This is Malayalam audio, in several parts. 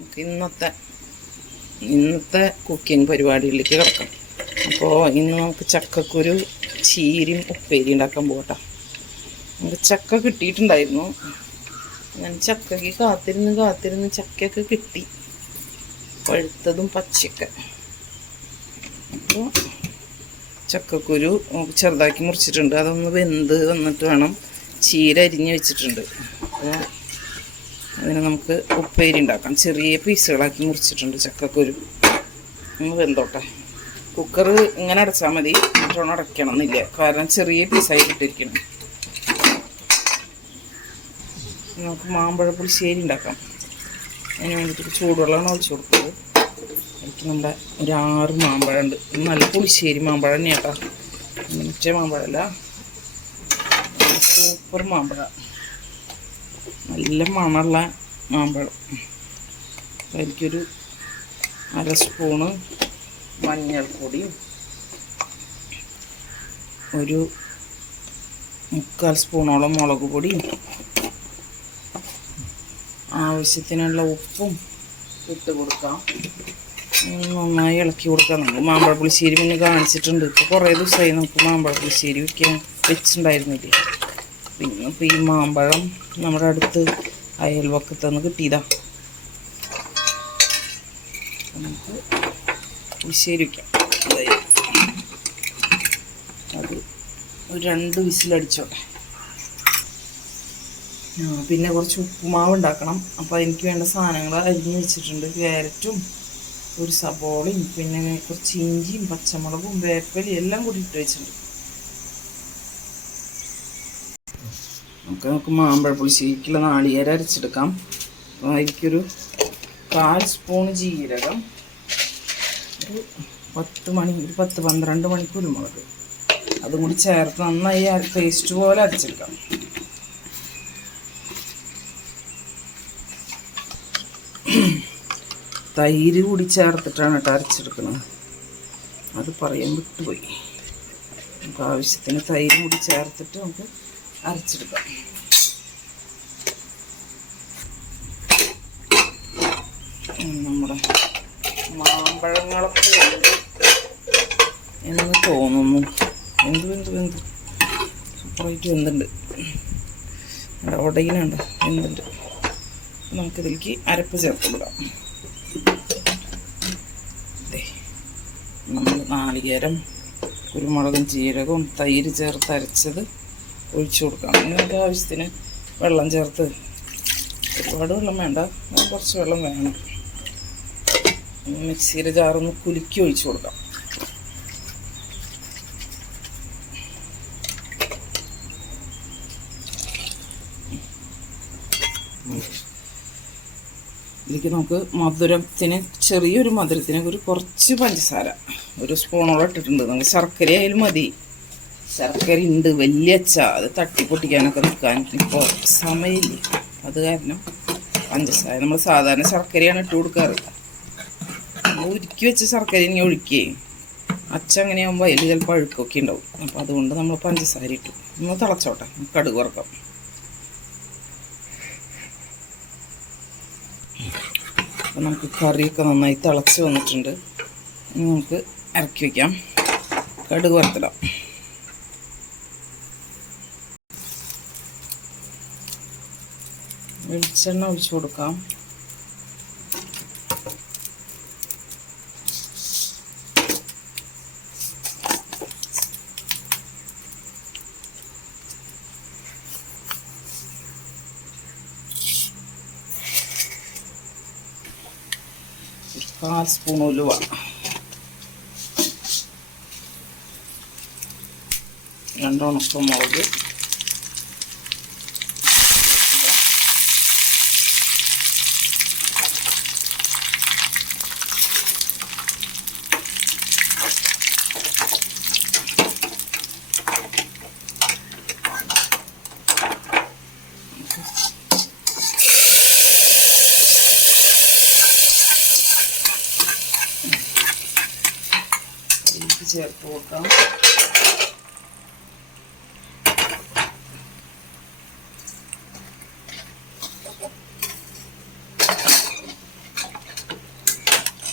നമുക്ക് ഇന്നത്തെ ഇന്നത്തെ കുക്കിംഗ് പരിപാടിയിലേക്ക് കിടക്കാം. അപ്പോൾ ഇന്ന് നമുക്ക് ചക്കക്കുരു ചീരയും ഉപ്പേരി ഉണ്ടാക്കാൻ പോകട്ടെ നമുക്ക് ചക്ക കിട്ടിയിട്ടുണ്ടായിരുന്നു. ഞാൻ ചക്കയ്ക്ക് കാത്തിരുന്ന് കാത്തിരുന്ന് ചക്കയൊക്കെ കിട്ടി. പഴുത്തതും പച്ചയൊക്കെ. അപ്പോൾ ചക്കക്കുരു ചെറുതാക്കി മുറിച്ചിട്ടുണ്ട്. അതൊന്ന് വെന്ത് വന്നിട്ട് വേണം ചീര അരിഞ്ഞ് വെച്ചിട്ടുണ്ട്. അപ്പോൾ അതിന് നമുക്ക് ഉപ്പേരി ഉണ്ടാക്കാം. ചെറിയ പീസുകളാക്കി മുറിച്ചിട്ടുണ്ട്. ചക്കക്കുരു. വെന്തോട്ടെ. കുക്കർ ഇങ്ങനെ അടച്ചാൽ മതി. ഇട്ടോണം അടയ്ക്കണം എന്നില്ല കാരണം ചെറിയ പീസായി ഇട്ടിരിക്കണം നമുക്ക് മാമ്പഴ പുളിശ്ശേരി ഉണ്ടാക്കാം. അതിന് വേണ്ടിയിട്ട് ചൂടുവെള്ളമാണ് ഒഴിച്ചു കൊടുക്കുന്നത് എനിക്ക് നമ്മുടെ ഒരു ആറ് മാമ്പഴം ഉണ്ട് നല്ല പുളിശ്ശേരി മാമ്പഴം തന്നെയാട്ടോ മറ്റേ മാമ്പഴമല്ല സൂപ്പർ മാമ്പഴ. നല്ല മണമുള്ള മാമ്പഴം. എനിക്കൊരു അര സ്പൂണ് മഞ്ഞൾപ്പൊടിയും ഒരു മുക്കാൽ സ്പൂണോളം മുളക് പൊടിയും ആവശ്യത്തിനുള്ള ഉപ്പും ഇട്ട് കൊടുക്കാം. നന്നായി ഇളക്കി കൊടുക്കാം. നമ്മൾ മാമ്പഴ പുളിശ്ശേരി പിന്നെ കാണിച്ചിട്ടുണ്ട്. ഇപ്പോൾ കുറേ ദിവസമായി നമുക്ക് മാമ്പഴ പുളിശ്ശേരി വയ്ക്കാൻ വെച്ചിട്ടുണ്ടായിരുന്നില്ലേ? പിന്നെ ഇപ്പോൾ ഈ മാമ്പഴം നമ്മുടെ അടുത്ത് അയൽവക്കത്ത് നിന്ന് കിട്ടിയതാ. നമുക്ക് വിശേരിക്കാം. അത് ഒരു രണ്ട് വിസിലടിച്ചോട്ടെ. പിന്നെ കുറച്ച് ഉപ്പുമാവ് ഉണ്ടാക്കണം. അപ്പോൾ എനിക്ക് വേണ്ട സാധനങ്ങൾ അരിഞ്ഞ് വെച്ചിട്ടുണ്ട്. ക്യാരറ്റും ഒരു സബോളയും പിന്നെ കുറച്ച് ഇഞ്ചിയും പച്ചമുളകും വേപ്പലയും എല്ലാം കൂടി ഇട്ട് വെച്ചിട്ടുണ്ട്. നമുക്ക് നമുക്ക് മാമ്പഴ പുളിശ്ശേരിക്കുള്ള നാളികേര അരച്ചെടുക്കാം. അപ്പോൾ അതിലേക്കൊരു കാൽ സ്പൂൺ ജീരകം ഒരു പത്ത് മണി ഒരു പത്ത് പന്ത്രണ്ട് മണി കുരുമുളക് അതും കൂടി ചേർത്ത് നന്നായി പേസ്റ്റ് പോലെ അരച്ചെടുക്കാം. തൈര് കൂടി ചേർത്തിട്ടാണ് കേട്ടോ അരച്ചെടുക്കുന്നത് അത് പറയാൻ വിട്ടുപോയി. നമുക്ക് ആവശ്യത്തിന് തൈര് കൂടി ചേർത്തിട്ട് നമുക്ക് അരച്ചെടുക്കാം. നമ്മുടെ മാമ്പഴങ്ങളൊക്കെ ഉണ്ട്. എന്ന് തോന്നുന്നു. എന്ത് എന്ത് എന്ത്? സൂപ്പറായിട്ട് എന്തുണ്ട്? നമ്മുടെ ഉടയിലുണ്ട് എന്തുണ്ട്? നമുക്കിതിലേക്ക് അരപ്പ് ചേർത്ത് വിടാം നമ്മൾ നാളികേരം കുരുമുളകും ജീരകവും തൈര് ചേർത്ത് അരച്ചത് ഒഴിച്ചു കൊടുക്കാം. അതിനകത്ത് ആവശ്യത്തിന് വെള്ളം ചേർത്ത് ഒരുപാട് വെള്ളം വേണ്ട. കുറച്ച് വെള്ളം വേണം. മിക്സിയുടെ ജാറൊന്ന് കുലുക്കി ഒഴിച്ചു കൊടുക്കാം. ഇതിലേക്ക് നമുക്ക് മധുരത്തിന് ചെറിയൊരു മധുരത്തിന് ഒരു കുറച്ച് പഞ്ചസാര. ഒരു സ്പൂണോളം ഇട്ടിട്ടുണ്ട്. നമുക്ക് ശർക്കര ആയാലും മതി. ശർക്കര ഉണ്ട് വലിയ അച്ച. അത് തട്ടിപ്പൊട്ടിക്കാനൊക്കെ നിൽക്കാൻ. ഇപ്പോൾ സമയമില്ല. അത് കാരണം പഞ്ചസാര. നമ്മൾ സാധാരണ ശർക്കരയാണ് ഇട്ട് കൊടുക്കാറ്. ഉരുക്കി വെച്ച ശർക്കര ഇനി ഒഴിക്കേ. അച്ച അങ്ങനെയാകുമ്പോൾ അതിൽ ചിലപ്പോൾ അഴുക്കൊക്കെ ഉണ്ടാവും. അപ്പോൾ അതുകൊണ്ട് നമ്മൾ പഞ്ചസാര ഇട്ടു. ഒന്ന് തിളച്ചോട്ടെ. കടുക് വറക്കാം. അപ്പം നമുക്ക് കറിയൊക്കെ നന്നായി തിളച്ച് വന്നിട്ടുണ്ട്. നമുക്ക് ഇറക്കി വയ്ക്കാം കടുക് വറുത്തിടാം. വെളിച്ചെണ്ണ ഒഴിച്ചു കൊടുക്കാം. കാൽ സ്പൂൺ ഉലുവ. രണ്ട് ഉണക്കമുളക് ഇതിലേക്ക് ചേർത്ത് കൊടുക്കാം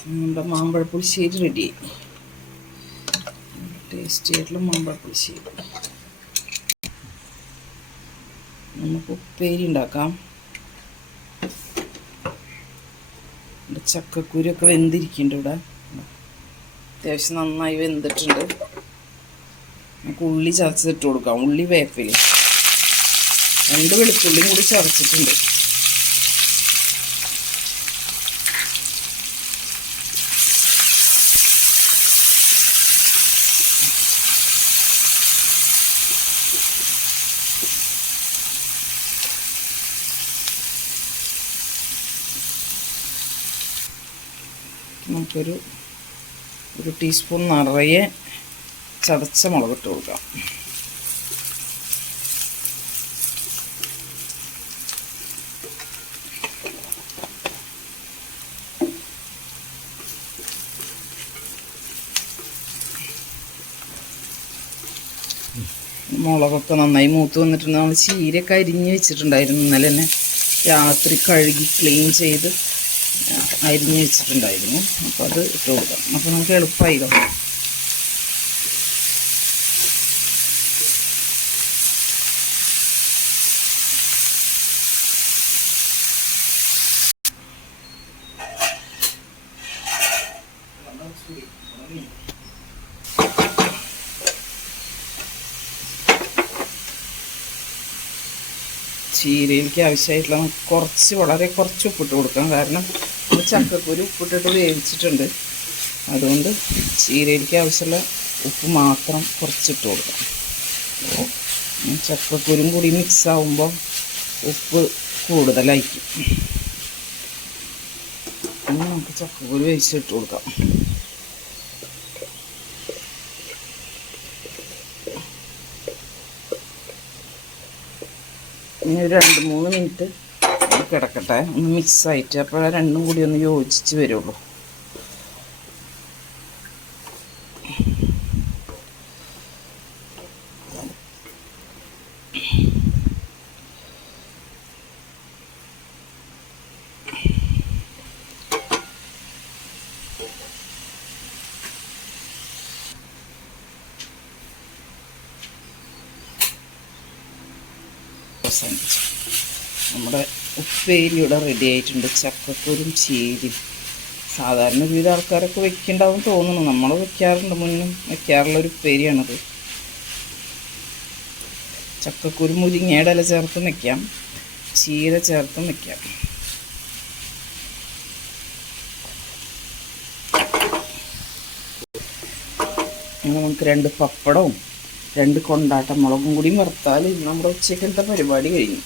നമ്മുടെ മാമ്പഴപ്പുളിശ്ശേരി റെഡി. ടേസ്റ്റി ആയിട്ടുള്ള മാമ്പഴപ്പുളിശ്ശേരി നമുക്ക് ഉപ്പേരി ഉണ്ടാക്കാം. ചക്കക്കുരൊക്കെ വെന്തിരിക്കുന്നുണ്ട് ഇവിടെ. അത്യാവശ്യം നന്നായി വെന്തിട്ടുണ്ട്. നമുക്ക് ഉള്ളി ചതച്ചിട്ട് കൊടുക്കാം. ഉള്ളി വേപ്പിൽ രണ്ട് വെളുത്തുള്ളിയും കൂടി ചതച്ചിട്ടുണ്ട്. നമുക്കൊരു ഒരു ടീസ്പൂൺ നിറയെ ചതച്ച മുളകിട്ട് കൊടുക്കാം. മുളകൊക്കെ നന്നായി മൂത്ത് വന്നിട്ടുണ്ട്. നമ്മൾ ചീരയൊക്കെ അരിഞ്ഞ് വെച്ചിട്ടുണ്ടായിരുന്നു. ഇന്നലെ തന്നെ രാത്രി കഴുകി ക്ലീൻ ചെയ്ത് അരിഞ്ഞ് വെച്ചിട്ടുണ്ടായിരുന്നു. അപ്പോൾ അത് ഇട്ട് കൊടുക്കാം. അപ്പോൾ നമുക്ക് എളുപ്പമായില്ലോ ചീരയിലേക്ക് ആവശ്യമായിട്ടുള്ള കുറച്ച് വളരെ കുറച്ച് ഉപ്പിട്ട് കൊടുക്കാം കാരണം ചക്കക്കുരു ഉപ്പിട്ടിട്ട് വേവിച്ചിട്ടുണ്ട്. അതുകൊണ്ട് ചീരയിലേക്ക് ആവശ്യമുള്ള ഉപ്പ് മാത്രം കുറച്ചിട്ട് കൊടുക്കാം ചക്കക്കുരും കൂടി മിക്സ് ആവുമ്പോൾ ഉപ്പ് കൂടുതലായിരിക്കും. നമുക്ക് ചക്കക്കുരു വേവിച്ചിട്ട് കൊടുക്കാം. ഇനി ഒരു രണ്ട് മൂന്ന് മിനിറ്റ് കിടക്കട്ടെ. ഒന്ന് മിക്സ് ആയിട്ട്. അപ്പോൾ രണ്ടും കൂടി ഒന്ന് യോജിച്ച് വരുള്ളൂ. അവസാനിച്ചു നമ്മുടെ ഉപ്പേരി ഇവിടെ റെഡി ആയിട്ടുണ്ട്. ചക്കക്കുരും ചേരി സാധാരണ രീതി ആൾക്കാരൊക്കെ വെക്കുന്നുണ്ടാവും തോന്നുന്നു. നമ്മൾ വെക്കാറുണ്ട് മുന്നും. വെക്കാറുള്ള ഒരു ഉപ്പേരിയാണത്. ചക്കക്കുരു മുരിങ്ങയുടെ ഇല ചേർത്തും വെക്കാം. ചീര ചേർത്തും വെക്കാം. നമുക്ക് രണ്ട് പപ്പടവും രണ്ട് കൊണ്ടാട്ട മുളകും കൂടി വറുത്താൽ നമ്മുടെ ഉച്ചക്കലത്തെ പരിപാടി കഴിഞ്ഞു.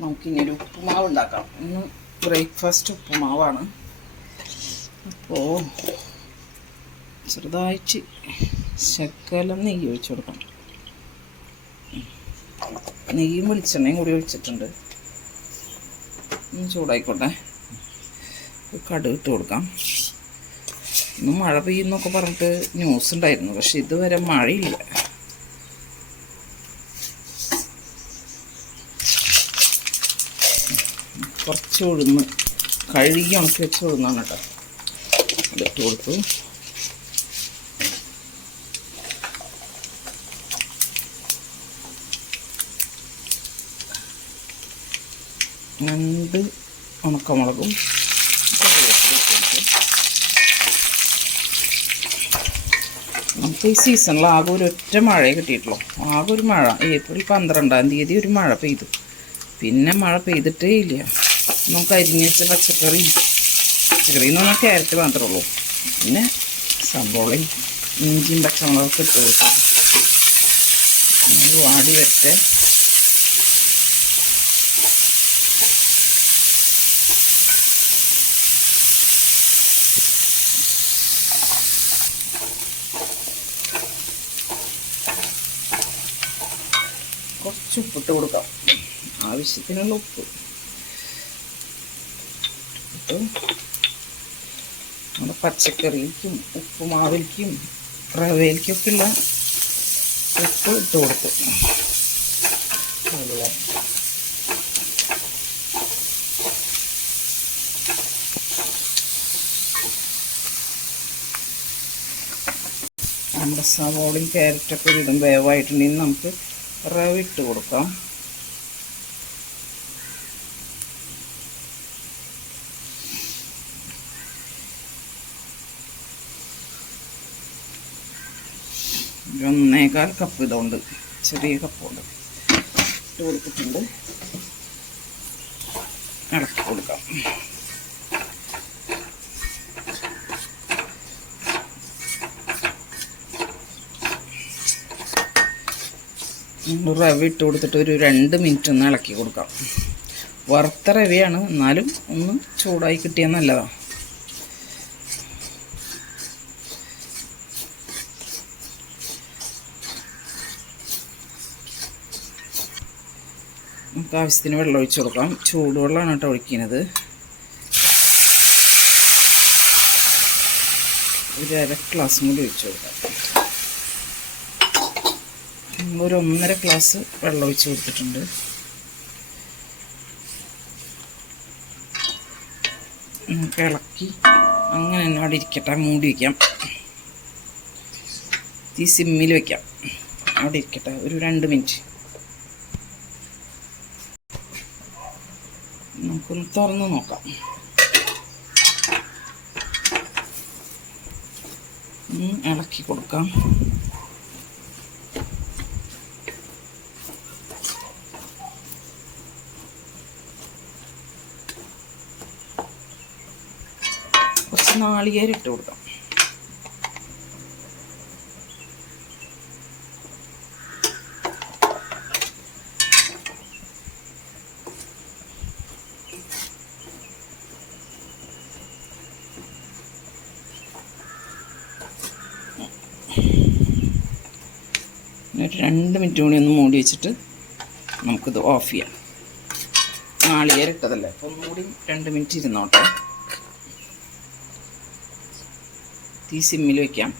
നമുക്കിനി ഒരു ഉപ്പുമാവ് ഉണ്ടാക്കാം. ഇന്ന് ബ്രേക്ക്ഫാസ്റ്റ് ഉപ്പുമാവാണ്. അപ്പോൾ ചെറുതായിട്ട് ശക്കലം നെയ്യ് ഒഴിച്ചു കൊടുക്കണം. നെയ്യും വെളിച്ചെണ്ണയും കൂടി ഒഴിച്ചിട്ടുണ്ട്. ചൂടായിക്കോട്ടെ. കടുക് ഇട്ട് കൊടുക്കാം. ഇന്ന് മഴ പെയ്യുന്നൊക്കെ പറഞ്ഞിട്ട് ന്യൂസ് ഉണ്ടായിരുന്നു പക്ഷെ ഇതുവരെ മഴയില്ല. കുറച്ച് ഉഴുന്ന് കഴുകി ഉണക്കി വെച്ച് ഉഴുന്നാണ് കേട്ടോ. അതിട്ട് കൊടുത്തു. രണ്ട് ഉണക്കമുളകും. നമുക്ക് ഈ സീസണിൽ ആകെ ഒരു ഒറ്റ മഴയെ കിട്ടിയിട്ടുള്ളൂ. ആകെ ഒരു മഴ. ഏപ്രിൽ പന്ത്രണ്ടാം തീയതി ഒരു മഴ പെയ്തു. പിന്നെ മഴ പെയ്തിട്ടേ ഇല്ല. നമുക്ക് അരിഞ്ഞ് പച്ചക്കറി പച്ചക്കറി എന്ന് പറഞ്ഞാൽ ക്യാരറ്റ് മാത്രമേ ഉള്ളൂ. പിന്നെ സബോളയും ഇഞ്ചിയും പച്ചമുളകൊക്കെ ഇട്ട് കൊടുക്കാം വാടി വരട്ടെ കുറച്ച് ഉപ്പിട്ട് കൊടുക്കാം. ആവശ്യത്തിനുള്ള ഉപ്പ്. നമ്മുടെ പച്ചക്കറിക്കും ഉപ്പുമാവിലേക്കും റവയിലേക്കൊക്കെ ഉള്ള ഉപ്പ് ഇട്ട് കൊടുക്കും. നമ്മുടെ സവോളയും ക്യാരറ്റൊക്കെ ഇടും വേവായിട്ടുണ്ടെങ്കിൽ നമുക്ക് റവ ഇട്ട് കൊടുക്കാം. ഒന്നേകാൽ കപ്പ് ഇതുകൊണ്ട് ചെറിയ കപ്പുണ്ട്. ഇട്ട് കൊടുത്തിട്ടുണ്ട്. ഇളക്കി കൊടുക്കാം. റവ ഇട്ട് കൊടുത്തിട്ട് ഒരു രണ്ട് മിനിറ്റ് ഒന്ന് ഇളക്കി കൊടുക്കാം. വറുത്ത റവയാണ്. എന്നാലും ഒന്ന് ചൂടായി കിട്ടിയാൽ നല്ലതാണ് നമുക്ക് ആവശ്യത്തിന് വെള്ളം ഒഴിച്ച് കൊടുക്കാം. ചൂടുവെള്ളമാണ് കേട്ടോ ഒഴിക്കുന്നത്. ഒരു അര ഗ്ലാസ് കൂടി ഒഴിച്ച് കൊടുക്കാം. ഒരു ഒന്നര ഗ്ലാസ് വെള്ളം ഒഴിച്ച് കൊടുത്തിട്ടുണ്ട്. നമുക്ക് ഇളക്കി. അങ്ങനെ തന്നെ അവിടെ ഇരിക്കട്ടെ. മൂടി വയ്ക്കാം തീ സിമ്മിൽ വയ്ക്കാം അവിടെ ഇരിക്കട്ടെ. ഒരു രണ്ട് മിനിറ്റ്. നമുക്കൊന്ന് തുറന്ന് നോക്കാം. ഇളക്കി കൊടുക്കാം കുറച്ച് നാളികേരം ഇട്ട് കൊടുക്കാം. ഒരു രണ്ട് മിനിറ്റ് കൂടി ഒന്ന് മൂടി വെച്ചിട്ട് നമുക്കിത് ഓഫ് ചെയ്യാം. നാളികേരം ഇട്ടതല്ലേ അപ്പോൾ ഒന്നുകൂടി രണ്ട് മിനിറ്റ് ഇരുന്നോട്ടെ. തീ സിമ്മിൽ വയ്ക്കാം